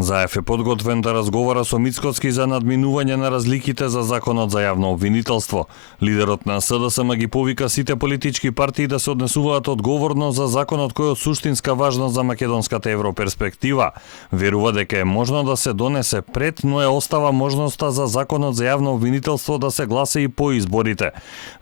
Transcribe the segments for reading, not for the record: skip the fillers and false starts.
Заев е подготвен да разговара со Мицкоцки за надминување на разликите за законот за јавно обвинителство. Лидерот на СДСМ ги повика сите политички партии да се однесуваат одговорно за законот кој е од суштинска важност за македонската европерспектива. Верува дека е можно да се донесе пред, но е остава можноста за законот за јавно обвинителство да се гласа и по изборите.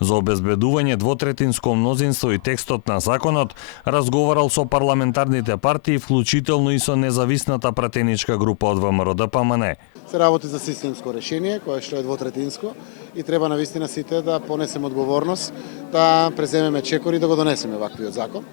За обезбедување двотретинско мнозинство и текстот на законот разговарал со парламентарните партии, вклучително и со независната пратеничка група од ВМРО-ДПМН. Се работи за системско решение, кое што е двотретинско и треба навистина сите да понесеме одговорност, да преземеме чекори да го донесеме ваквиот закон.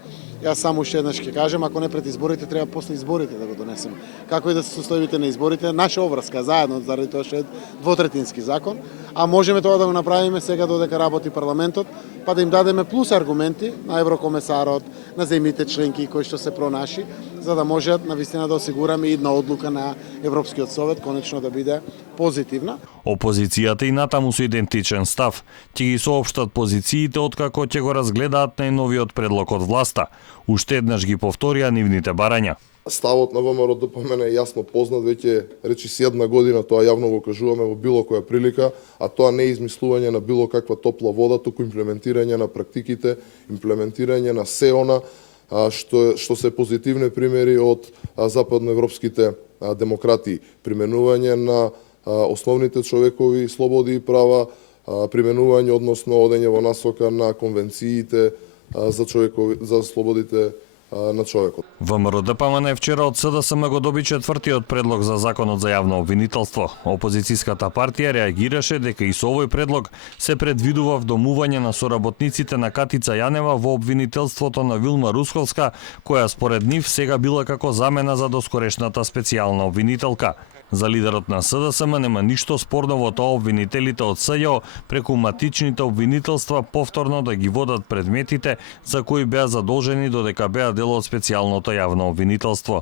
Јас само уште еднаш ќе кажем, ако не пред изборите, треба после изборите да го донесеме. Како и да се состојбите на изборите, наша обврска заедно, заради тоа што е двотретински закон, а можеме тоа да го направиме сега додека работи парламентот, па да им дадеме плюс аргументи на еврокомесарот, на земјите членки кои што се пронаши, за да можат навистина да осигураме и една одлука на Европскиот совет конечно да биде позитивна. Опозицијата и натаму со идентичен став ќе ги соопштат позициите откако ќе го разгледаат најновиот предлог од власта. Уште еднаш ги повторија нивните барања. Ставот на ВМРО-ДПМН е јасно познат, веќе речи 7 година, тоа јавно го кажуваме во било која прилика, а тоа не е измислување на било каква топла вода, туку имплементирање на практиките, имплементирање на се она што се позитивни примери од западноевропските демократии, применување на основните човекови слободи и права, применување, односно одење во насока на конвенциите за слободите на човекот. ВМРО-ДПМН вчера од СДСМ го доби четвртиот предлог за законот за јавно обвинителство. Опозицијската партија реагираше дека и со овој предлог се предвидува вдомување на соработниците на Катица Јанева во обвинителството на Вилма Русковска, која според нив сега била како замена за доскорешната специјална обвинителка. За лидерот на СДСМ нема ништо спорно во тоа обвинителите од СЈО преку матичните обвинителства повторно да ги водат предметите за кои беа задолжени додека беа дел од специјалното јавно обвинителство.